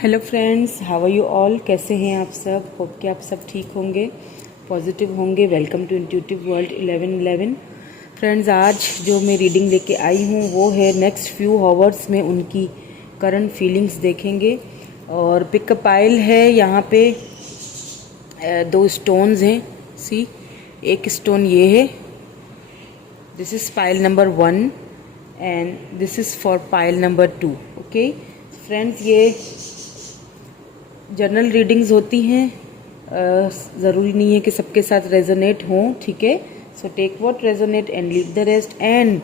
Hello friends, how are you all. कैसे हैं आप सब। होप कि आप सब ठीक होंगे, पॉजिटिव होंगे। Welcome to intuitive world 1111। Friends, आज जो मैं रीडिंग लेके आई हूँ वो है नेक्स्ट फ्यू आवर्स में उनकी करंट फीलिंग्स देखेंगे। और पिकअप पाइल है यहाँ पे। दो स्टोन्स हैं। सी, एक स्टोन ये है, this is pile number 1 and this is for pile number 2। Okay friends, ये जनरल रीडिंग्स होती हैं, ज़रूरी नहीं है कि सबके साथ रेजोनेट हों, ठीक है। So take what resonate and leave the rest. And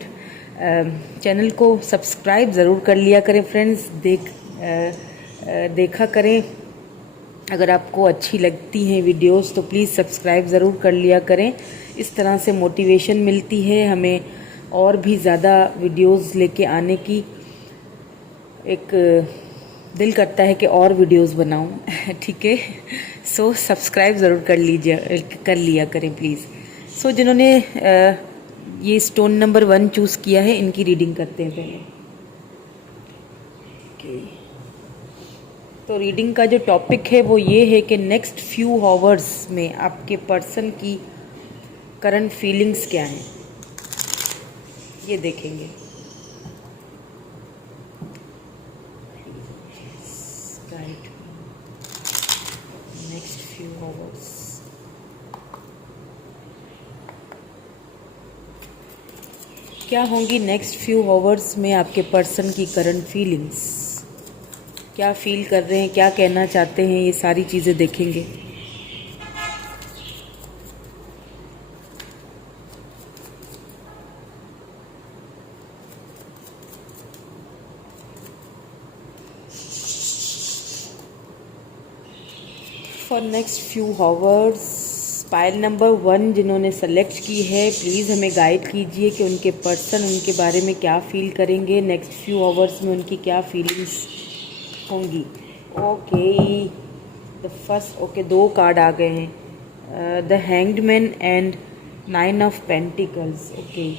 channel को सब्सक्राइब ज़रूर कर लिया करें फ्रेंड्स। देखा करें, अगर आपको अच्छी लगती हैं वीडियोस तो प्लीज़ सब्सक्राइब ज़रूर कर लिया करें। इस तरह से मोटिवेशन मिलती है हमें और भी ज़्यादा वीडियोस लेके आने की। एक दिल करता है कि और वीडियोस बनाऊं ठीक है। सो सब्सक्राइब ज़रूर कर लिया करें प्लीज़। सो जिन्होंने ये स्टोन नंबर 1 चूज़ किया है, इनकी रीडिंग करते हैं पहले। ओके, तो रीडिंग का जो टॉपिक है वो ये है कि नेक्स्ट फ्यू आवर्स में आपके पर्सन की करंट फीलिंग्स क्या हैं, ये देखेंगे। नेक्स्ट फ्यू आवर्स क्या होंगी नेक्स्ट फ्यू आवर्स में आपके पर्सन की करंट फीलिंग्स। क्या फील कर रहे हैं, क्या कहना चाहते हैं, ये सारी चीज़ें देखेंगे। For next few hours pile number 1 जिन्होंने सेलेक्ट की है, प्लीज़ हमें गाइड कीजिए कि उनके पर्सन उनके बारे में क्या फील करेंगे, नेक्स्ट फ्यू आवर्स में उनकी क्या फीलिंग्स होंगी। Okay, the first, okay, 2 card आ गए हैं, the hanged man and 9 of pentacles. Okay,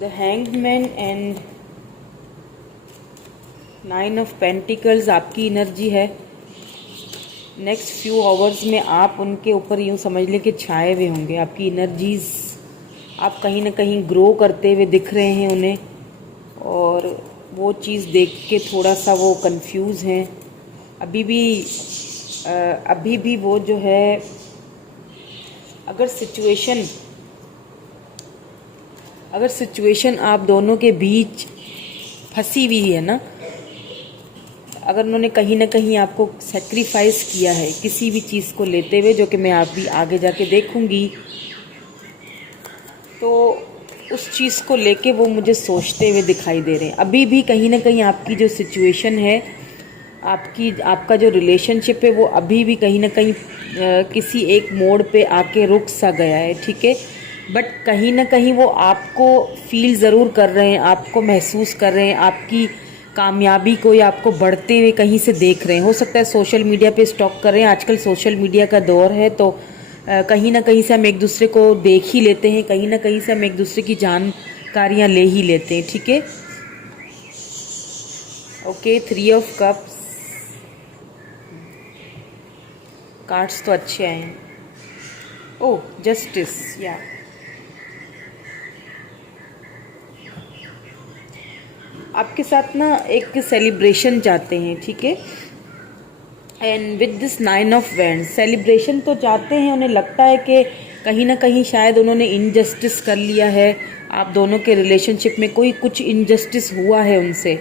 the hanged man and 9 of pentacles आपकी एनर्जी है। नेक्स्ट फ्यू आवर्स में आप उनके ऊपर यूँ समझ लें कि छाए हुए होंगे। आपकी एनर्जीज, आप कहीं ना कहीं ग्रो करते हुए दिख रहे हैं उन्हें, और वो चीज़ देख के थोड़ा सा वो कंफ्यूज हैं। अभी भी वो जो है, अगर सिचुएशन आप दोनों के बीच फंसी हुई है ना, अगर उन्होंने कहीं ना कहीं आपको सेक्रीफाइस किया है किसी भी चीज़ को लेते हुए, जो कि मैं आप भी आगे जाके देखूंगी, तो उस चीज़ को लेके वो मुझे सोचते हुए दिखाई दे रहे हैं। अभी भी कहीं ना कहीं आपकी जो सिचुएशन है, आपका जो रिलेशनशिप है, वो अभी भी कहीं ना कहीं किसी एक मोड़ पे आके रुक सा गया है, ठीक है। बट कहीं ना कहीं वो आपको फील ज़रूर कर रहे हैं, आपको महसूस कर रहे हैं, आपकी कामयाबी को या आपको बढ़ते हुए कहीं से देख रहे हैं। हो सकता है सोशल मीडिया पे स्टॉक कर रहे हैं, आजकल सोशल मीडिया का दौर है, तो कहीं ना कहीं से हम एक दूसरे को देख ही लेते हैं, कहीं ना कहीं से हम एक दूसरे की जानकारियाँ ले ही लेते हैं, ठीक है। ओके, 3 ऑफ कप्स, कार्ड्स तो अच्छे आए हैं। ओह, जस्टिस, या आपके साथ ना एक सेलिब्रेशन चाहते हैं, ठीक है। And with this 9 of wands, celebration तो चाहते हैं। उन्हें लगता है कि कहीं ना कहीं शायद उन्होंने इनजस्टिस कर लिया है, आप दोनों के रिलेशनशिप में कुछ इनजस्टिस हुआ है उनसे।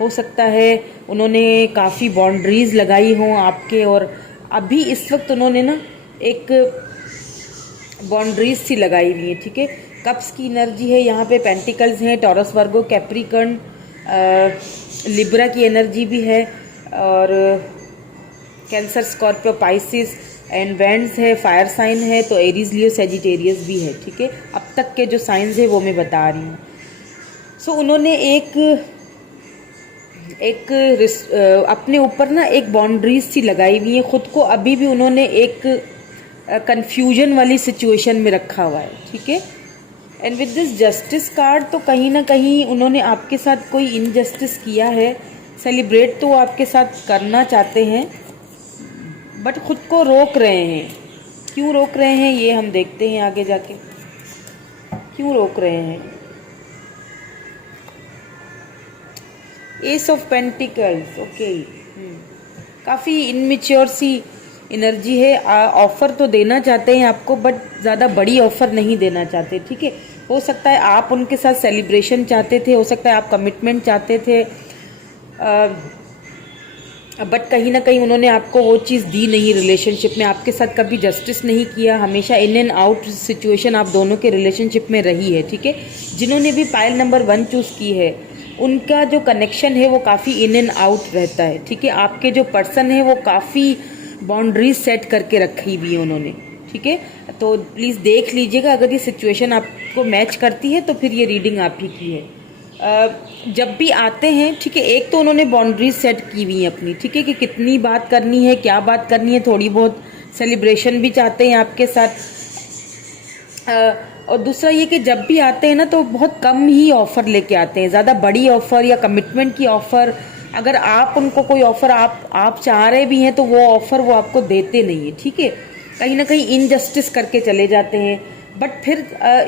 हो सकता है उन्होंने काफ़ी बाउंड्रीज लगाई हों आपके, और अभी इस वक्त उन्होंने ना एक बाउंड्रीज सी लगाई हुई है, ठीक है। कप्स की एनर्जी है यहाँ पे, पेंटिकल्स हैं, टॉरस, वर्गो, कैप्रिकॉर्न, लिब्रा की एनर्जी भी है, और cancer, Scorpio, Pisces and vends है, फायर साइन है, तो एरीज, लियो, सेजिटेरियस भी है, ठीक है। अब तक के जो साइंस है वो मैं बता रही हूँ। सो उन्होंने अपने ऊपर ना एक बाउंड्रीज सी लगाई हुई है खुद को। अभी भी उन्होंने एक कंफ्यूजन वाली सिचुएशन में रखा हुआ है, ठीक है। And with this justice card तो कहीं ना कहीं उन्होंने आपके साथ कोई इनजस्टिस किया है। सेलिब्रेट तो वो आपके साथ करना चाहते हैं बट खुद को रोक रहे हैं। क्यों रोक रहे हैं ये हम देखते हैं आगे जाके, क्यों रोक रहे हैं। एस ऑफ पेंटिकल्स, ओके, काफ़ी इनमेच्योर सी एनर्जी है। ऑफ़र तो देना चाहते हैं आपको बट ज़्यादा बड़ी ऑफ़र नहीं देना चाहते, ठीक है। हो सकता है आप उनके साथ सेलिब्रेशन चाहते थे, हो सकता है आप कमिटमेंट चाहते थे, बट कहीं ना कहीं उन्होंने आपको वो चीज़ दी नहीं। रिलेशनशिप में आपके साथ कभी जस्टिस नहीं किया, हमेशा इन एंड आउट सिचुएशन आप दोनों के रिलेशनशिप में रही है, ठीक है। जिन्होंने भी पाइल नंबर 1 चूज़ की है उनका जो कनेक्शन है वो काफ़ी इन एंड आउट रहता है, ठीक है। आपके जो पर्सन है वो काफ़ी बाउंड्रीज सेट करके रखी हुई है उन्होंने, ठीक है। तो प्लीज़ देख लीजिएगा, अगर ये सिचुएशन आपको मैच करती है तो फिर ये रीडिंग आप ही की है। जब भी आते हैं, ठीक है, एक तो उन्होंने बाउंड्रीज सेट की हुई है अपनी, ठीक है, कि कितनी बात करनी है, क्या बात करनी है। थोड़ी बहुत सेलिब्रेशन भी चाहते हैं आपके साथ। और दूसरा ये कि जब भी आते हैं ना तो बहुत कम ही ऑफ़र लेके आते हैं। ज़्यादा बड़ी ऑफ़र या कमिटमेंट की ऑफ़र, अगर आप उनको कोई ऑफ़र आप चाह रहे भी हैं तो वो ऑफ़र वो आपको देते नहीं है, ठीक है। कहीं ना कहीं इनजस्टिस करके चले जाते हैं। बट फिर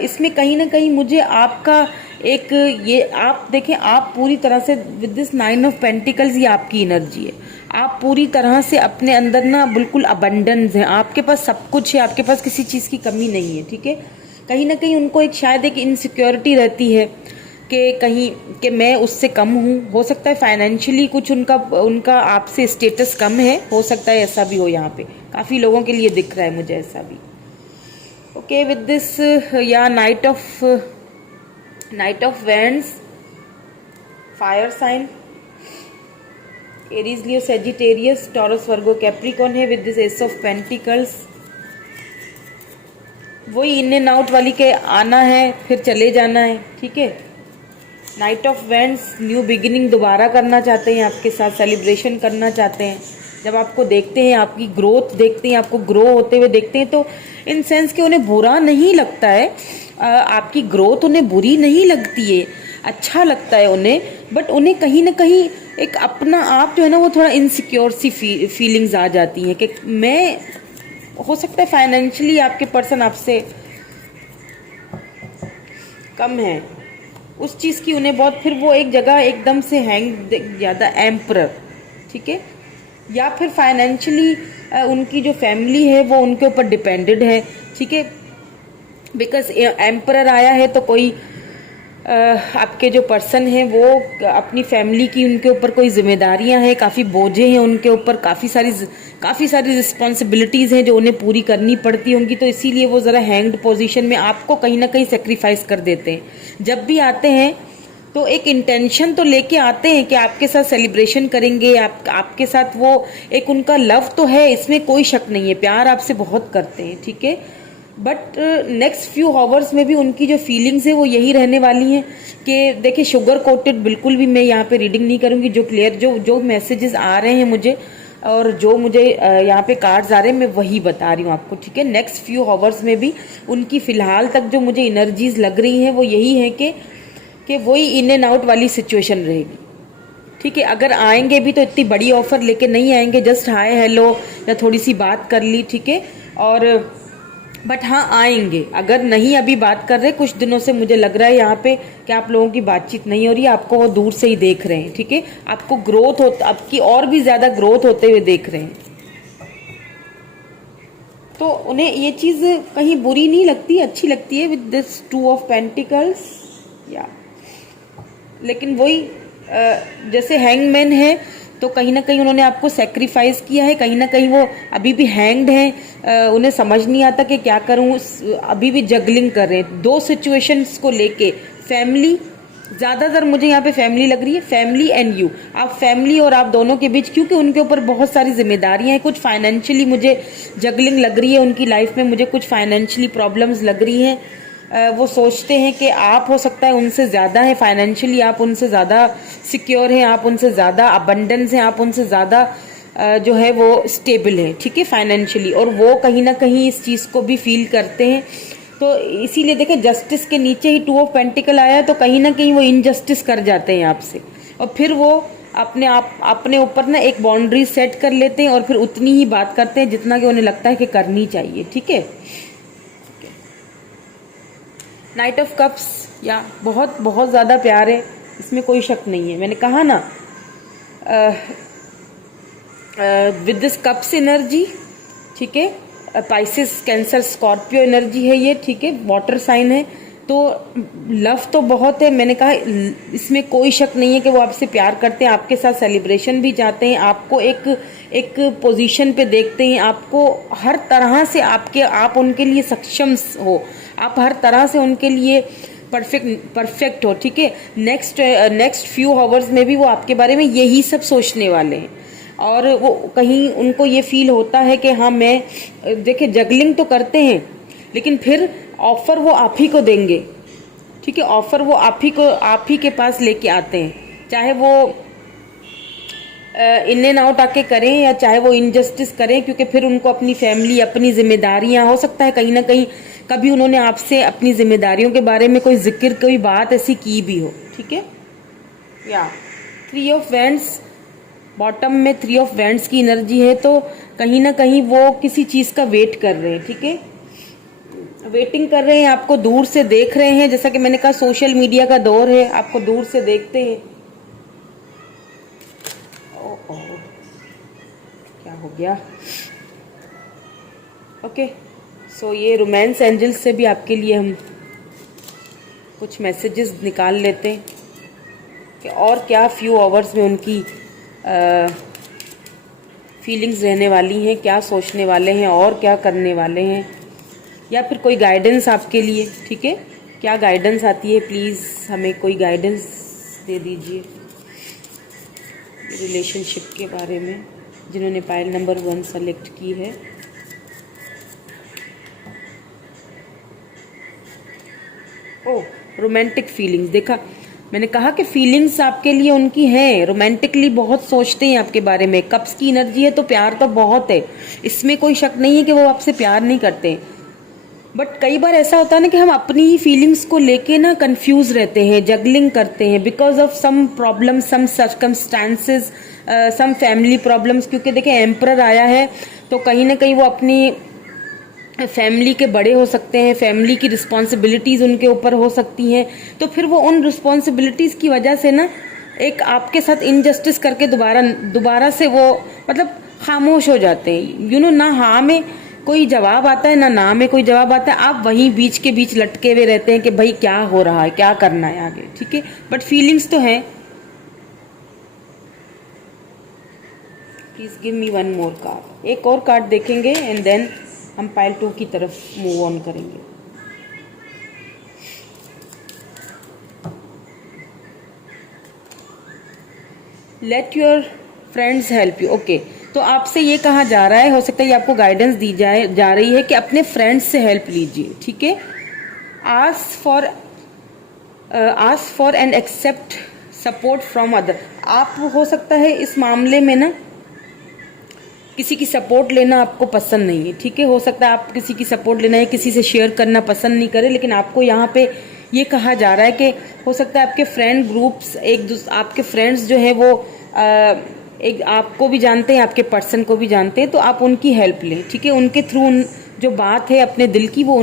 इसमें कहीं ना कहीं मुझे आपका एक ये, आप देखें, आप पूरी तरह से विद दिस 9 ऑफ पेंटिकल्स, ये आपकी एनर्जी है। आप पूरी तरह से अपने अंदर ना बिल्कुल अबंडेंस है, आपके पास सब कुछ है, आपके पास किसी चीज़ की कमी नहीं है, ठीक है। कहीं ना कहीं उनको एक शायद एक इनसिक्योरिटी रहती है कि कहीं कि मैं उससे कम हूँ। हो सकता है फाइनेंशियली कुछ उनका आपसे स्टेटस कम है, हो सकता है ऐसा भी हो। यहाँ पे काफ़ी लोगों के लिए दिख रहा है मुझे ऐसा भी। ओके, विद दिस या knight of wands, fire sign, Aries, Leo, Sagittarius, Taurus, Virgo, Capricorn है। With this ace of pentacles, वही इन एंड आउट वाली के आना है फिर चले जाना है, ठीक है। Night of wands, new beginning दोबारा करना चाहते हैं आपके साथ, सेलिब्रेशन करना चाहते हैं। जब आपको देखते हैं, आपकी ग्रोथ देखते हैं, आपको ग्रो होते हुए देखते हैं तो इन सेंस कि उन्हें बुरा नहीं लगता है, आपकी ग्रोथ उन्हें बुरी नहीं लगती है, अच्छा लगता है उन्हें। बट उन्हें कहीं ना कहीं एक अपना आप जो है ना वो थोड़ा इनसिक्योर सी फीलिंग्स आ जाती हैं कि मैं, हो सकता है फाइनेंशियली आपके पर्सन आपसे कम है, उस चीज़ की उन्हें बहुत, फिर वो एक जगह एकदम से हैंग ज़्यादा एम्परर, ठीक है। या फिर फाइनेंशियली उनकी जो फैमिली है वो उनके ऊपर डिपेंडेड है, ठीक है। बिकॉज एम्परर आया है तो कोई आपके जो पर्सन है वो अपनी फैमिली की, उनके ऊपर कोई जिम्मेदारियां हैं, काफ़ी बोझे हैं उनके ऊपर, काफ़ी सारी रिस्पॉन्सिबिलिटीज़ हैं जो उन्हें पूरी करनी पड़ती होंगी। तो इसीलिए वो ज़रा हैंग्ड पोजीशन में आपको कहीं ना कहीं सेक्रीफाइस कर देते हैं। जब भी आते हैं तो एक इंटेंशन तो लेके आते हैं कि आपके साथ सेलिब्रेशन करेंगे, आपके साथ वो एक उनका लव तो है, इसमें कोई शक नहीं है, प्यार आपसे बहुत करते हैं, ठीक है। बट नेक्स्ट फ्यू आवर्स में भी उनकी जो फीलिंग्स है वो यही रहने वाली हैं कि देखिए, शुगर कोटेड बिल्कुल भी मैं यहाँ पे रीडिंग नहीं करूँगी। जो क्लियर जो मैसेजेस आ रहे हैं मुझे और जो मुझे यहाँ पे कार्ड्स आ रहे हैं मैं वही बता रही हूँ आपको, ठीक है। नेक्स्ट फ्यू आवर्स में भी उनकी फ़िलहाल तक जो मुझे एनर्जीज लग रही हैं वो यही है कि वही इन एंड आउट वाली सिचुएशन रहेगी, ठीक है। अगर आएंगे भी तो इतनी बड़ी ऑफर लेके नहीं आएंगे, जस्ट हाय हेलो या थोड़ी सी बात कर ली, ठीक है। और बट हाँ आएंगे। अगर नहीं अभी बात कर रहे, कुछ दिनों से मुझे लग रहा है यहाँ पे कि आप लोगों की बातचीत नहीं हो रही है, आपको वो दूर से ही देख रहे हैं, ठीक है। आपको ग्रोथ हो, आपकी और भी ज्यादा ग्रोथ होते हुए देख रहे हैं, तो उन्हें ये चीज कहीं बुरी नहीं लगती, अच्छी लगती है। विद दिस 2 ऑफ पेंटिकल्स, या लेकिन वही जैसे हैंगमैन है तो कहीं ना कहीं उन्होंने आपको सेक्रीफाइस किया है, कहीं ना कहीं वो अभी भी हैंग्ड हैं, उन्हें समझ नहीं आता कि क्या करूं, अभी भी जगलिंग कर रहे हैं 2 सिचुएशंस को लेके। फैमिली, ज़्यादातर मुझे यहाँ पे फैमिली लग रही है, फैमिली एंड यू, आप फैमिली और आप दोनों के बीच, क्योंकि उनके ऊपर बहुत सारी जिम्मेदारियां हैं। कुछ फाइनेंशियली मुझे जगलिंग लग रही है उनकी लाइफ में, मुझे कुछ फाइनेंशियली प्रॉब्लम्स लग रही हैं। वो सोचते हैं कि आप हो सकता है उनसे ज़्यादा है फाइनेंशियली, आप उनसे ज़्यादा सिक्योर हैं, आप उनसे ज़्यादा अबंडेंस हैं, आप उनसे ज़्यादा जो है वो स्टेबल है, ठीक है, फाइनेंशियली, और वो कहीं ना कहीं इस चीज़ को भी फील करते हैं। तो इसीलिए देखें, जस्टिस के नीचे ही 2 ऑफ पेंटिकल आया है, तो कहीं ना कहीं वो इनजस्टिस कर जाते हैं आपसे, और फिर वो अपने ऊपर ना एक बाउंड्री सेट कर लेते हैं और फिर उतनी ही बात करते हैं जितना कि उन्हें लगता है कि करनी चाहिए, ठीक है। नाइट ऑफ कप्स, या बहुत बहुत ज़्यादा प्यार है, इसमें कोई शक नहीं है। मैंने कहा ना, विद दिस कप्स एनर्जी, ठीक है, पाइसेस कैंसर स्कॉर्पियो एनर्जी है ये, ठीक है, वाटर साइन है, तो लव तो बहुत है। मैंने कहा इसमें कोई शक नहीं है कि वो आपसे प्यार करते हैं, आपके साथ सेलिब्रेशन भी चाहते हैं, आपको एक पोजीशन पे देखते हैं, आपको हर तरह से आप उनके लिए सक्षम हो, आप हर तरह से उनके लिए परफेक्ट हो, ठीक है। नेक्स्ट फ्यू आवर्स में भी वो आपके बारे में यही सब सोचने वाले हैं, और वो कहीं उनको ये फील होता है कि हाँ, मैं देखिए जगलिंग तो करते हैं, लेकिन फिर ऑफर वो आप ही को देंगे, ठीक है, ऑफर वो आप ही के पास लेके आते हैं, चाहे वो इन एंड आउट आके करें या चाहे वो इनजस्टिस करें, क्योंकि फिर उनको अपनी फैमिली, अपनी जिम्मेदारियां, हो सकता है कहीं ना कहीं कभी उन्होंने आपसे अपनी जिम्मेदारियों के बारे में कोई जिक्र, कोई बात ऐसी की भी हो, ठीक है। या 3 ऑफ वैंड्स, बॉटम में 3 ऑफ वैंड्स की एनर्जी है, तो कहीं ना कहीं वो किसी चीज का वेट कर रहे हैं, ठीक है, वेटिंग कर रहे हैं, आपको दूर से देख रहे हैं। जैसा कि मैंने कहा, सोशल मीडिया का दौर है, आपको दूर से देखते हैं। क्या हो गया? ओके, सो ये रोमांस एंजल्स से भी आपके लिए हम कुछ मैसेजेस निकाल लेते हैं कि और क्या फ्यू आवर्स में उनकी फीलिंग्स रहने वाली हैं, क्या सोचने वाले हैं और क्या करने वाले हैं, या फिर कोई गाइडेंस आपके लिए, ठीक है। क्या गाइडेंस आती है, प्लीज़ हमें कोई गाइडेंस दे दीजिए रिलेशनशिप के बारे में, जिन्होंने पाइल नंबर 1 सेलेक्ट की है। ओह, रोमांटिक फीलिंग्स, देखा, मैंने कहा कि फीलिंग्स आपके लिए उनकी हैं, रोमांटिकली बहुत सोचते हैं आपके बारे में। कप्स की एनर्जी है, तो प्यार तो बहुत है, इसमें कोई शक नहीं है कि वो आपसे प्यार नहीं करते। बट कई बार ऐसा होता है ना कि हम अपनी ही फीलिंग्स को लेके ना कंफ्यूज रहते हैं, जगलिंग करते हैं, because of some problem, some circumstances, some family problems. क्योंकि देखिए एम्परर आया है, तो कहीं ना कहीं वो अपनी फैमिली के बड़े हो सकते हैं, फैमिली की रिस्पॉन्सिबिलिटीज उनके ऊपर हो सकती हैं, तो फिर वो उन रिस्पॉन्सिबिलिटीज की वजह से ना एक आपके साथ इनजस्टिस करके दोबारा से वो मतलब खामोश हो जाते हैं। यू नो, ना हाँ में कोई जवाब आता है, ना में कोई जवाब आता है, आप वहीं बीच के बीच लटके हुए रहते हैं कि भाई क्या हो रहा है, क्या करना है आगे, ठीक है। बट फीलिंग्स तो है। Please give me 1 more card, एक और कार्ड देखेंगे एंड देन हम पाइल 2 की तरफ मूव ऑन करेंगे। Let your friends help you, okay. तो आपसे ये कहा जा रहा है, हो सकता है ये आपको गाइडेंस दी जा रही है कि अपने फ्रेंड्स से हेल्प लीजिए, ठीक है। Ask for and accept support from other. आप हो सकता है इस मामले में ना किसी की सपोर्ट लेना आपको पसंद नहीं है, ठीक है। हो सकता है आप किसी की सपोर्ट लेना या किसी से शेयर करना पसंद नहीं करें, लेकिन आपको यहाँ पे ये कहा जा रहा है कि हो सकता है आपके फ्रेंड ग्रुप्स, आपके फ्रेंड्स जो है वो एक आपको भी जानते हैं, आपके पर्सन को भी जानते हैं, तो आप उनकी हेल्प लें, ठीक है। उनके थ्रू जो बात है अपने दिल की, वो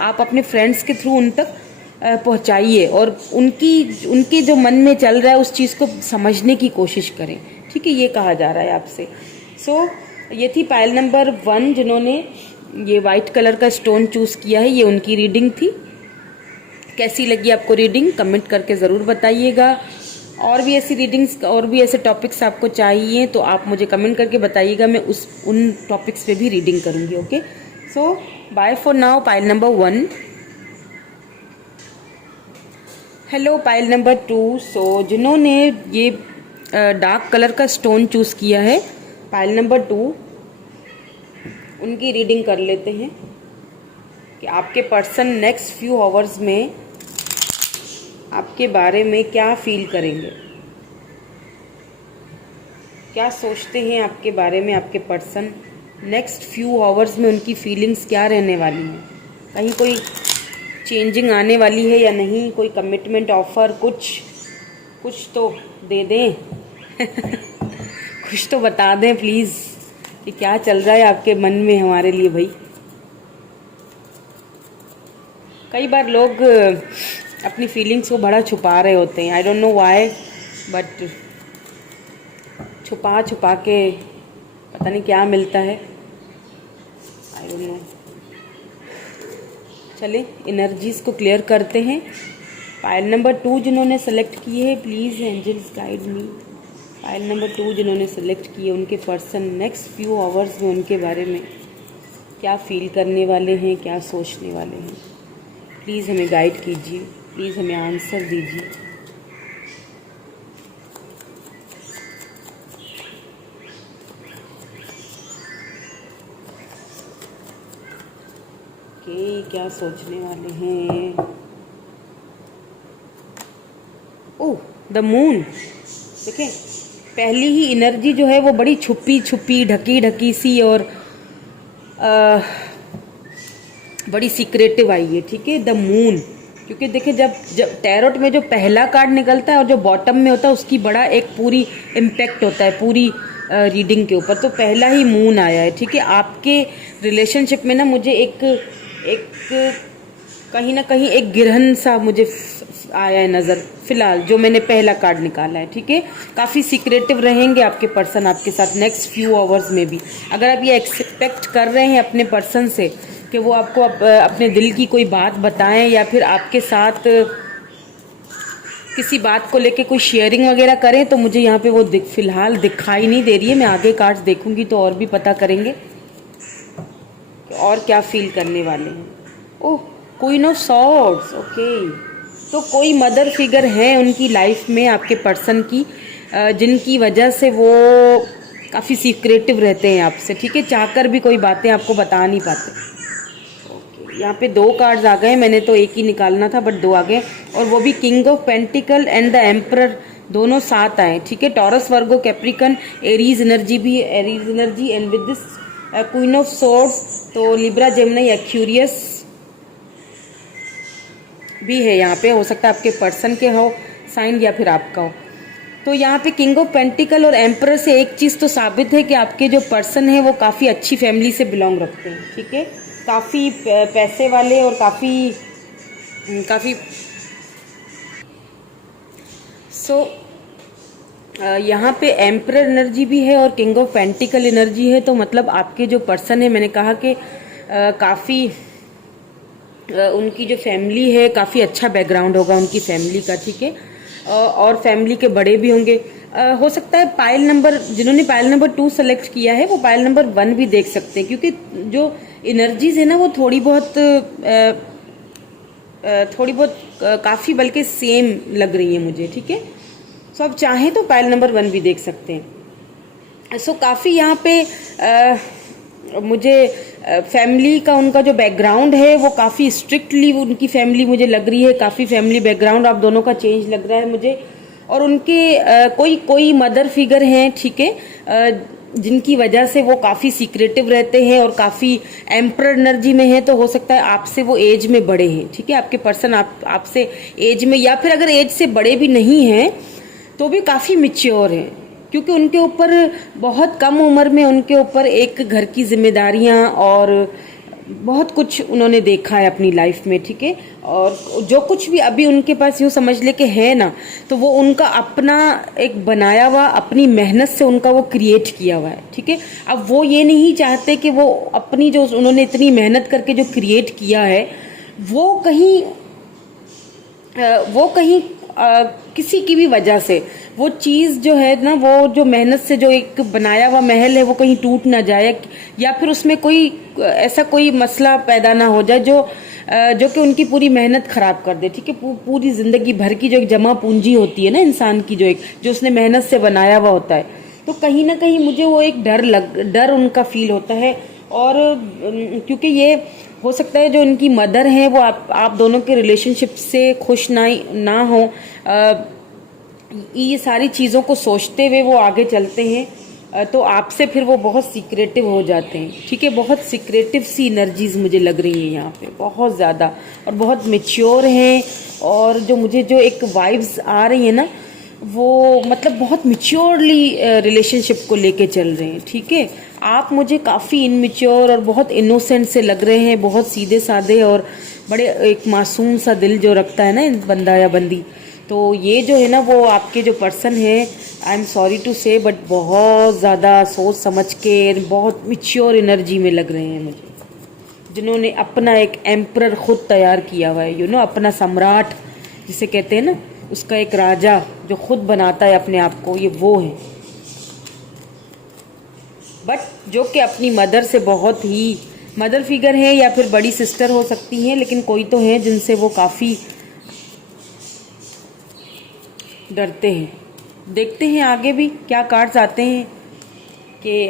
आप अपने फ्रेंड्स के थ्रू उन तक पहुँचाइए, और उनके जो मन में चल रहा है उस चीज़ को समझने की कोशिश करें, ठीक है। ये कहा जा रहा है आपसे। सो ये थी पाइल नंबर 1 जिन्होंने ये वाइट कलर का स्टोन चूज किया है, ये उनकी रीडिंग थी। कैसी लगी आपको रीडिंग, कमेंट करके ज़रूर बताइएगा। और भी ऐसी रीडिंग्स और भी ऐसे टॉपिक्स आपको चाहिए तो आप मुझे कमेंट करके बताइएगा, मैं उन टॉपिक्स पे भी रीडिंग करूँगी, okay. So bye for now, pile number 1। Hello pile number 2। So जिन्होंने ये डार्क कलर का स्टोन चूज किया है, पाइल नंबर 2, उनकी रीडिंग कर लेते हैं कि आपके पर्सन नेक्स्ट फ्यू आवर्स में आपके बारे में क्या फील करेंगे, क्या सोचते हैं आपके बारे में आपके पर्सन? नेक्स्ट फ्यू आवर्स में उनकी फीलिंग्स क्या रहने वाली हैं? कहीं कोई चेंजिंग आने वाली है या नहीं? कोई कमिटमेंट ऑफर, कुछ तो दे दें कुछ तो बता दें प्लीज़ कि क्या चल रहा है आपके मन में हमारे लिए भाई। कई बार लोग अपनी फीलिंग्स को बड़ा छुपा रहे होते हैं, I don't know why, but छुपा छुपा के पता नहीं क्या मिलता है, आई डोंट नो। चलिए एनर्जीज को क्लियर करते हैं। फाइल नंबर 2 जिन्होंने सेलेक्ट किए है, please angels guide me. Pile number 2 जिन्होंने सेलेक्ट किए, उनके पर्सन नेक्स्ट फ्यू आवर्स में उनके बारे में क्या फील करने वाले हैं, क्या सोचने वाले हैं? प्लीज़ हमें गाइड कीजिए, प्लीज़ हमें आंसर दीजिए। क्या सोचने वाले हैं? ओह, द मून। देखिए पहली ही एनर्जी जो है वो बड़ी छुपी छुपी, ढकी ढकी सी और बड़ी सीक्रेटिव आई है, ठीक है, द मून। क्योंकि देखिए जब टैरोट में जो पहला कार्ड निकलता है और जो बॉटम में होता है उसकी बड़ा एक पूरी इम्पैक्ट होता है पूरी रीडिंग के ऊपर। तो पहला ही मून आया है, ठीक है। आपके रिलेशनशिप में ना मुझे एक कहीं ना कहीं एक गिरहन सा मुझे आया है नज़र, फिलहाल जो मैंने पहला कार्ड निकाला है, ठीक है। काफ़ी सीक्रेटिव रहेंगे आपके पर्सन आपके साथ नेक्स्ट फ्यू आवर्स में भी। अगर आप ये एक्सपेक्ट कर रहे हैं अपने पर्सन से कि वो आपको अपने दिल की कोई बात बताएं या फिर आपके साथ किसी बात को लेके कोई शेयरिंग वगैरह करें, तो मुझे यहाँ पे वो फिलहाल दिखाई नहीं दे रही है। मैं आगे कार्ड्स देखूंगी तो और भी पता करेंगे और क्या फील करने वाले हैं। ओह, क्वीन ऑफ सॉर्ड्स, ओके। तो कोई मदर फिगर है उनकी लाइफ में आपके पर्सन की, जिनकी वजह से वो काफ़ी सीक्रेटिव रहते हैं आपसे, ठीक है। चाहकर भी कोई बातें आपको बता नहीं पाते। ओके, यहाँ पे 2 कार्ड्स आ गए, मैंने तो एक ही निकालना था बट 2 आ गए, और वो भी king of pentacle and the emperor, दोनों साथ आए, ठीक है। टॉरस, वर्गो, कैप्रिकन, एरीज एनर्जी भी है, Aries energy, and with this queen of swords तो लिब्रा, जेमिनी, एक्यूरियस भी है यहाँ पे। हो सकता है आपके पर्सन के हो साइन या फिर आपका हो। तो यहाँ पे किंग ऑफ पेंटिकल और एम्परर से एक चीज़ तो साबित है कि आपके जो पर्सन है वो काफ़ी अच्छी फैमिली से बिलोंग रखते हैं, ठीक है। काफ़ी पैसे वाले और काफ़ी यहाँ पे एम्परर एनर्जी भी है और किंग ऑफ पेंटिकल एनर्जी है। तो मतलब आपके जो पर्सन है, मैंने कहा कि काफ़ी उनकी जो फैमिली है काफ़ी अच्छा बैकग्राउंड होगा उनकी फैमिली का, ठीक है। और फैमिली के बड़े भी होंगे। हो सकता है पाइल नंबर, जिन्होंने पाइल नंबर 2 सेलेक्ट किया है वो पाइल नंबर 1 भी देख सकते हैं, क्योंकि जो एनर्जीज है ना वो थोड़ी बहुत काफ़ी बल्कि सेम लग रही है मुझे, ठीक है। सो आप चाहें तो पाइल नंबर 1 भी देख सकते हैं। सो काफ़ी यहाँ पे मुझे फैमिली का उनका जो बैकग्राउंड है वो काफ़ी स्ट्रिक्टली उनकी फैमिली मुझे लग रही है। काफ़ी फैमिली बैकग्राउंड आप दोनों का चेंज लग रहा है मुझे। और उनके कोई मदर फिगर हैं, ठीक है, जिनकी वजह से वो काफ़ी सीक्रेटिव रहते हैं और काफ़ी एम्परर एनर्जी में है। तो हो सकता है आपसे वो एज में बड़े हैं, ठीक है। आपके पर्सन आपसे एज में, या फिर अगर एज से बड़े भी नहीं हैं तो भी काफ़ी मैच्योर हैं, क्योंकि उनके ऊपर बहुत कम उम्र में उनके ऊपर एक घर की जिम्मेदारियां और बहुत कुछ उन्होंने देखा है अपनी लाइफ में, ठीक है। और जो कुछ भी अभी उनके पास यूँ समझ ले कि है ना, तो वो उनका अपना एक बनाया हुआ, अपनी मेहनत से उनका वो क्रिएट किया हुआ है, ठीक है। अब वो ये नहीं चाहते कि वो अपनी जो उन्होंने इतनी मेहनत करके जो क्रिएट किया है वो कहीं किसी की भी वजह से वो चीज़ जो है ना, वो जो मेहनत से जो एक बनाया हुआ महल है वो कहीं टूट ना जाए, या फिर उसमें कोई ऐसा कोई मसला पैदा ना हो जाए जो कि उनकी पूरी मेहनत खराब कर दे, ठीक है। पूरी जिंदगी भर की जो एक जमा पूंजी होती है ना इंसान की, जो उसने मेहनत से बनाया हुआ होता है, तो कहीं ना कहीं मुझे वो एक डर उनका फील होता है। और क्योंकि ये हो सकता है जो इनकी मदर हैं वो आप दोनों के रिलेशनशिप से खुश ना हो, ये सारी चीज़ों को सोचते हुए वो आगे चलते हैं। तो आपसे फिर वो बहुत सीक्रेटिव हो जाते हैं, ठीक है। बहुत सीक्रेटिव सी एनर्जीज मुझे लग रही है यहाँ पे, बहुत ज़्यादा, और बहुत मेच्योर हैं। और जो मुझे जो एक वाइब्स आ रही है ना, वो मतलब बहुत मेच्योरली रिलेशनशिप को लेके चल रहे हैं, ठीक है। आप मुझे काफ़ी इनमेच्योर और बहुत इनोसेंट से लग रहे हैं, बहुत सीधे साधे और बड़े एक मासूम सा दिल जो रखता है ना बंदा या बंदी। तो ये जो है ना, वो आपके जो पर्सन है, आई एम सॉरी टू से, बट बहुत ज़्यादा सोच समझ के बहुत मेच्योर एनर्जी में लग रहे हैं मुझे, जिन्होंने अपना एक एम्परर खुद तैयार किया हुआ है, अपना सम्राट जिसे कहते हैं ना, उसका एक राजा जो खुद बनाता है अपने आप को, ये वो है। बट जो कि अपनी मदर से बहुत ही, मदर फिगर है या फिर बड़ी सिस्टर हो सकती हैं, लेकिन कोई तो है जिनसे वो काफ़ी डरते हैं। देखते हैं आगे भी क्या कार्ड्स आते हैं कि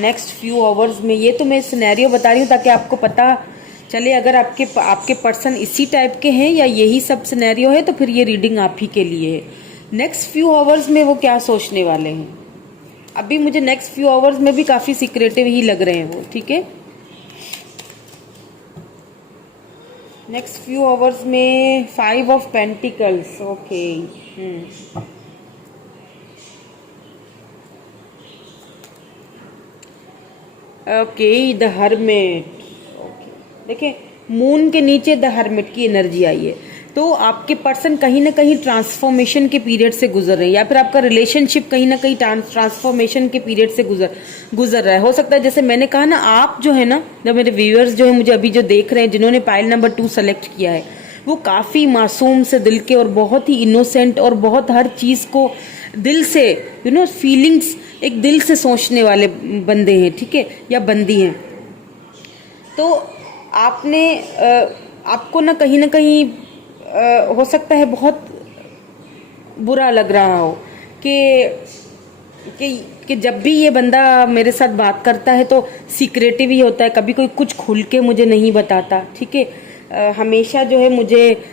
नेक्स्ट फ्यू आवर्स में। ये तो मैं सिनेरियो बता रही हूँ ताकि आपको पता चले, अगर आपके पर्सन इसी टाइप के हैं या यही सब सिनेरियो है, तो फिर ये रीडिंग आप ही के लिए है। नेक्स्ट फ्यू आवर्स में वो क्या सोचने वाले हैं, अभी मुझे नेक्स्ट फ्यू आवर्स में भी काफ़ी सीक्रेटिव ही लग रहे हैं वो, ठीक है। नेक्स्ट फ्यू आवर्स में 5 of pentacles, okay. Okay, the hermit, okay. देखिए, मून के नीचे द हर्मिट की एनर्जी आई है, तो आपके पर्सन कहीं ना कहीं ट्रांसफॉर्मेशन के पीरियड से गुजर रहे हैं, या फिर आपका रिलेशनशिप कहीं ना कहीं ट्रांसफॉर्मेशन के पीरियड से गुजर रहा है। हो सकता है, जैसे मैंने कहा ना, आप जो है ना, जब मेरे व्यूअर्स जो है मुझे अभी जो देख रहे हैं, जिन्होंने पाइल नंबर 2 सेलेक्ट किया है, वो काफ़ी मासूम से दिल के और बहुत ही इनोसेंट और बहुत हर चीज़ को दिल से फीलिंग्स एक दिल से सोचने वाले बंदे हैं, ठीक है, या बंदी हैं। तो आपको ना कहीं हो सकता है बहुत बुरा लग रहा हो कि जब भी ये बंदा मेरे साथ बात करता है तो सीक्रेटिव ही होता है, कभी कोई कुछ खुल के मुझे नहीं बताता, ठीक है। हमेशा जो है मुझे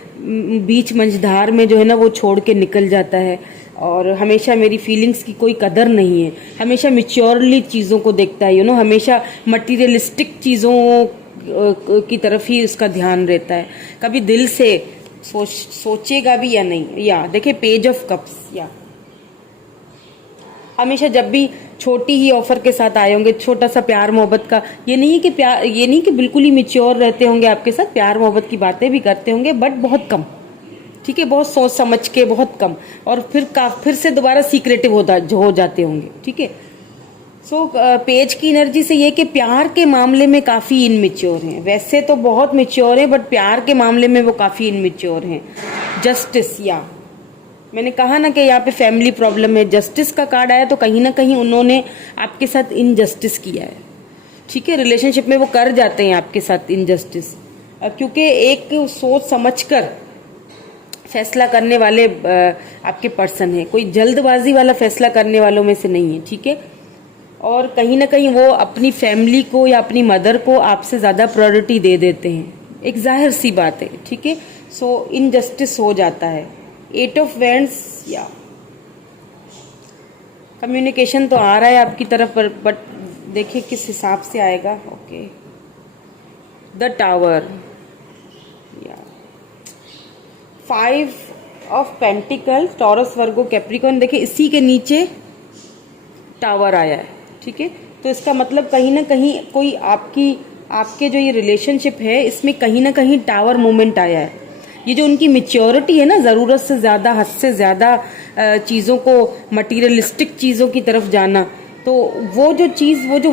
बीच मंझधार में जो है ना वो छोड़ के निकल जाता है, और हमेशा मेरी फीलिंग्स की कोई कदर नहीं है, हमेशा मैच्योरली चीज़ों को देखता है, हमेशा मटीरियलिस्टिक चीज़ों की तरफ ही उसका ध्यान रहता है, कभी दिल से सोचेगा भी या नहीं। या देखिए, पेज ऑफ कप्स, या हमेशा जब भी छोटी ही ऑफर के साथ आए होंगे, छोटा सा प्यार मोहब्बत का, ये नहीं कि बिल्कुल ही मैच्योर रहते होंगे आपके साथ, प्यार मोहब्बत की बातें भी करते होंगे, बट बहुत कम, ठीक है, बहुत सोच समझ के, बहुत कम, और फिर से दोबारा सीक्रेटिव हो जाते होंगे, ठीक है। सो पेज की एनर्जी से ये कि प्यार के मामले में काफ़ी इनमेच्योर हैं, वैसे तो बहुत मेच्योर हैं, बट प्यार के मामले में वो काफ़ी इनमेच्योर हैं। जस्टिस, या मैंने कहा ना कि यहाँ पे फैमिली प्रॉब्लम है, जस्टिस का कार्ड आया, तो कहीं ना कहीं उन्होंने आपके साथ इनजस्टिस किया है, ठीक है। रिलेशनशिप में वो कर जाते हैं आपके साथ इनजस्टिस, क्योंकि एक सोच समझकर फैसला करने वाले आपके पर्सन है, कोई जल्दबाजी वाला फैसला करने वालों में से नहीं है, ठीक है। और कहीं ना कहीं वो अपनी फैमिली को या अपनी मदर को आपसे ज़्यादा प्रायोरिटी दे देते हैं, एक जाहिर सी बात है, ठीक है। सो इनजस्टिस हो जाता है। 8 ऑफ वैंड्स, या कम्युनिकेशन तो आ रहा है आपकी तरफ, बट देखिए किस हिसाब से आएगा। ओके, द टावर, या 5 of pentacle, taurus, Virgo, Capricorn, देखिए इसी के नीचे टावर आया है, ठीक है। तो इसका मतलब कहीं ना कहीं कोई आपके जो ये रिलेशनशिप है, इसमें कहीं ना कहीं टावर मूवमेंट आया है। ये जो उनकी मेच्योरिटी है ना, ज़रूरत से ज़्यादा, हद से ज़्यादा चीज़ों को, मटीरियलिस्टिक चीज़ों की तरफ जाना, तो वो जो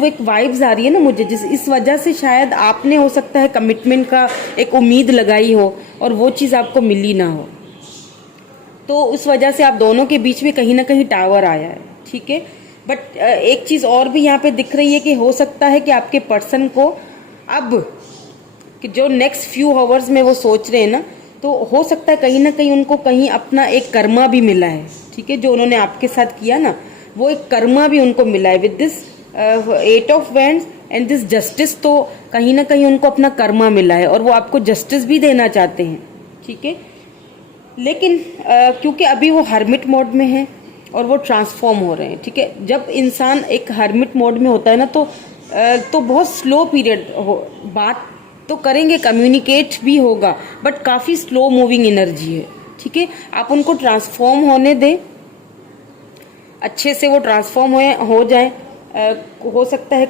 एक वाइब्स आ रही है ना मुझे, इस वजह से शायद आपने हो सकता है कमिटमेंट का एक उम्मीद लगाई हो और वो चीज़ आपको मिली ना हो, तो उस वजह से आप दोनों के बीच में कहीं ना कहीं टावर आया है, ठीक है। बट एक चीज़ और भी यहाँ पे दिख रही है कि हो सकता है कि आपके पर्सन को अब कि जो नेक्स्ट फ्यू आवर्स में वो सोच रहे हैं ना, तो हो सकता है कहीं ना कहीं उनको कहीं अपना एक कर्मा भी मिला है, ठीक है। जो उन्होंने आपके साथ किया ना, वो एक कर्मा भी उनको मिला है with this 8 of wands and this justice. तो कहीं ना कहीं उनको अपना कर्मा मिला है और वो आपको जस्टिस भी देना चाहते हैं, ठीक है। लेकिन क्योंकि अभी वो हर्मिट मोड में है और वो ट्रांसफॉर्म हो रहे हैं। ठीक है, जब इंसान एक हर्मिट मोड में होता है ना तो बहुत स्लो पीरियड हो, बात तो करेंगे, कम्युनिकेट भी होगा, बट काफ़ी स्लो मूविंग एनर्जी है। ठीक है, आप उनको ट्रांसफॉर्म होने दें, अच्छे से वो ट्रांसफॉर्म हो जाए। हो सकता है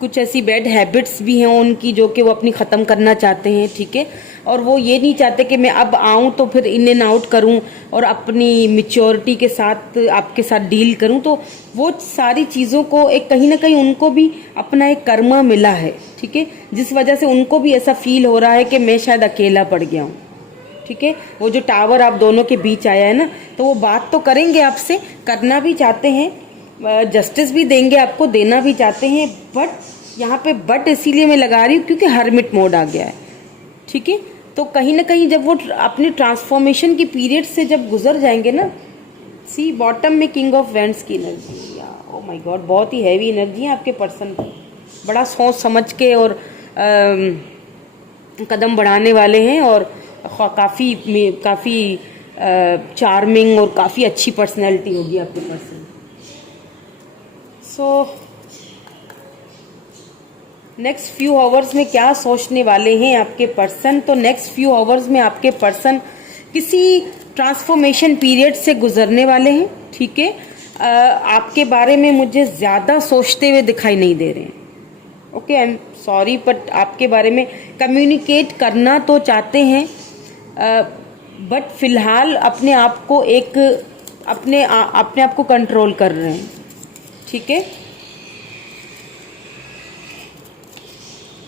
कुछ ऐसी बैड हैबिट्स भी हैं उनकी जो कि वो अपनी ख़त्म करना चाहते हैं। ठीक है, और वो ये नहीं चाहते कि मैं अब आऊँ तो फिर इन एंड आउट करूँ और अपनी मिच्योरिटी के साथ आपके साथ डील करूँ। तो वो सारी चीज़ों को एक कहीं ना कहीं उनको भी अपना एक कर्मा मिला है। ठीक है, जिस वजह से उनको भी ऐसा फील हो रहा है कि मैं शायद अकेला पड़ गया हूँ। ठीक है, वो जो टावर आप दोनों के बीच आया है ना, तो वो बात तो करेंगे आपसे, करना भी चाहते हैं, जस्टिस भी देंगे आपको, देना भी चाहते हैं, बट यहाँ पे बट इसीलिए मैं लगा रही हूँ क्योंकि हर्मिट मोड आ गया है। ठीक है, तो कहीं ना कहीं जब वो अपने ट्रांसफॉर्मेशन की पीरियड से जब गुजर जाएंगे ना, सी बॉटम में किंग ऑफ वैंड्स की एनर्जी, ओ माय गॉड, बहुत ही हैवी एनर्जी है आपके पर्सन की। बड़ा सोच समझ के और कदम बढ़ाने वाले हैं और काफ़ी चार्मिंग और काफ़ी अच्छी पर्सनैलिटी होगी आपके person. So next few hours में क्या सोचने वाले हैं आपके पर्सन? तो नेक्स्ट फ्यू आवर्स में आपके पर्सन किसी ट्रांसफॉर्मेशन पीरियड से गुजरने वाले हैं। ठीक है, आपके बारे में मुझे ज़्यादा सोचते हुए दिखाई नहीं दे रहे हैं। Okay, I am sorry, but आपके बारे में कम्युनिकेट करना तो चाहते हैं, बट फिलहाल अपने आप को कंट्रोल कर रहे हैं। ठीक है,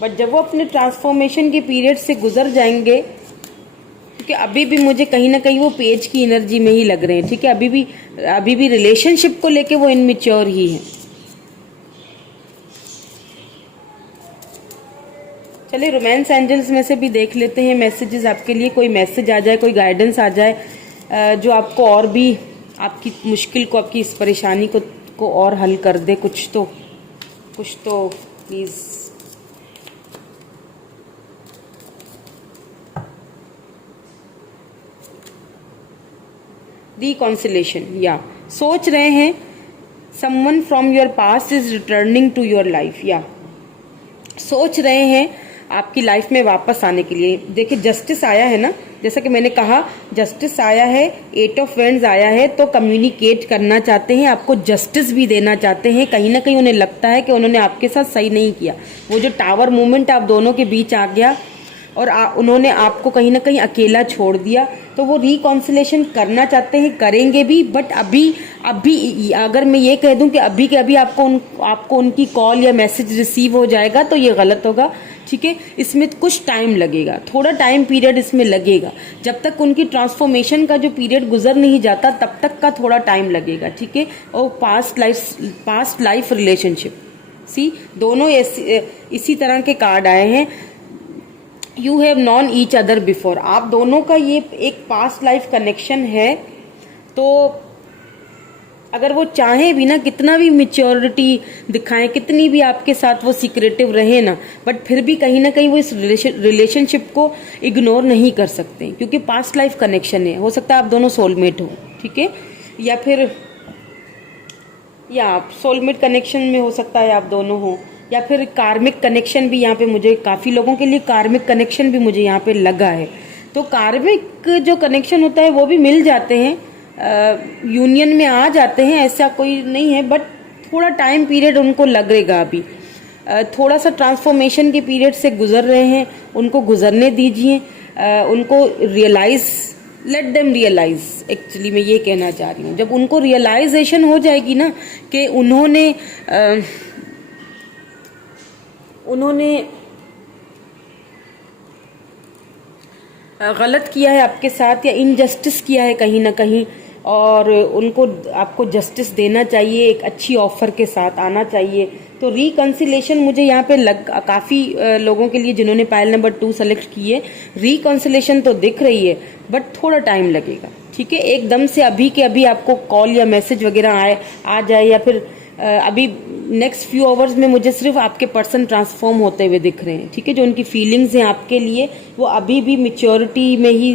बट जब वो अपने ट्रांसफॉर्मेशन के पीरियड से गुजर जाएंगे, क्योंकि अभी भी मुझे कहीं ना कहीं वो पेज की एनर्जी में ही लग रहे हैं। ठीक है, अभी भी रिलेशनशिप को लेके वो इनमेच्योर ही है। चलिए रोमांस एंजल्स में से भी देख लेते हैं मैसेजेस आपके लिए, कोई मैसेज आ जाए, कोई गाइडेंस आ जाए जो आपको और भी आपकी मुश्किल को, आपकी इस परेशानी को और हल कर दे। कुछ तो प्लीज़। रिकॉन्सिलेशन, या सोच रहे हैं someone from your past is returning to your life, या सोच रहे हैं आपकी लाइफ में वापस आने के लिए। देखिए जस्टिस आया है ना, जैसा कि मैंने कहा जस्टिस आया है, 8 ऑफ वैंड्स आया है, तो कम्युनिकेट करना चाहते हैं, आपको जस्टिस भी देना चाहते हैं। कहीं ना कहीं उन्हें लगता है कि उन्होंने आपके साथ सही नहीं किया। वो जो टावर मूवमेंट आप दोनों के बीच आ गया और उन्होंने आपको कहीं ना कहीं अकेला छोड़ दिया, तो वो रिकॉन्सिलेशन करना चाहते हैं, करेंगे भी। बट अभी अगर मैं ये कह दूं कि अभी के अभी आपको उनकी कॉल या मैसेज रिसीव हो जाएगा तो ये गलत होगा। ठीक है, इसमें कुछ टाइम लगेगा, थोड़ा टाइम पीरियड इसमें लगेगा। जब तक उनकी ट्रांसफॉर्मेशन का जो पीरियड गुजर नहीं जाता तब तक का थोड़ा टाइम लगेगा। ठीक है, और पास्ट लाइफ रिलेशनशिप, सी दोनों इसी तरह के कार्ड आए हैं। You have non each other before, आप दोनों का ये एक पास्ट लाइफ कनेक्शन है। तो अगर वो चाहे भी ना, कितना भी मेच्योरिटी दिखाएं, कितनी भी आपके साथ वो सीक्रेटिव रहे ना, बट फिर भी कहीं ना कहीं वो इस रिलेशनशिप को इग्नोर नहीं कर सकते, क्योंकि पास्ट लाइफ कनेक्शन है। हो सकता है आप दोनों सोलमेट हो, ठीक है, या फिर आप सोलमेट कनेक्शन में हो सकता है आप दोनों हो, या फिर कार्मिक कनेक्शन भी यहाँ पे मुझे काफ़ी लोगों के लिए कार्मिक कनेक्शन भी मुझे यहाँ पे लगा है। तो कार्मिक जो कनेक्शन होता है वो भी मिल जाते हैं, यूनियन में आ जाते हैं, ऐसा कोई नहीं है, बट थोड़ा टाइम पीरियड उनको लगेगा। अभी थोड़ा सा ट्रांसफॉर्मेशन के पीरियड से गुजर रहे हैं, उनको गुजरने दीजिए, उनको realise, let them realise. Actually मैं ये कहना चाह रही हूँ, जब उनको रियलाइजेशन हो जाएगी ना कि उन्होंने गलत किया है आपके साथ या इनजस्टिस किया है कहीं ना कहीं, और उनको आपको जस्टिस देना चाहिए, एक अच्छी ऑफर के साथ आना चाहिए। तो रिकंसिलेशन मुझे यहाँ पे काफ़ी लोगों के लिए जिन्होंने पायल नंबर 2 सेलेक्ट किए, रिकंसिलेशन तो दिख रही है, बट थोड़ा टाइम लगेगा। ठीक है, एकदम से अभी के अभी आपको कॉल या मैसेज वगैरह आ जाए, या फिर अभी नेक्स्ट फ्यू आवर्स में मुझे सिर्फ आपके पर्सन ट्रांसफॉर्म होते हुए दिख रहे हैं। ठीक है, जो उनकी फीलिंग्स हैं आपके लिए वो अभी भी मेच्योरिटी में ही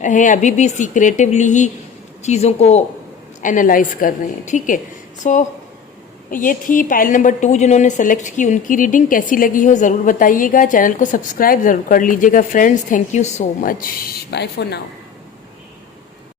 हैं, अभी भी सीक्रेटिवली ही चीज़ों को एनालाइज कर रहे हैं। ठीक है, सो ये थी पाइल नंबर 2 जिन्होंने सेलेक्ट की, उनकी रीडिंग कैसी लगी हो ज़रूर बताइएगा। चैनल को सब्सक्राइब ज़रूर कर लीजिएगा friends. Thank you so much, bye for now.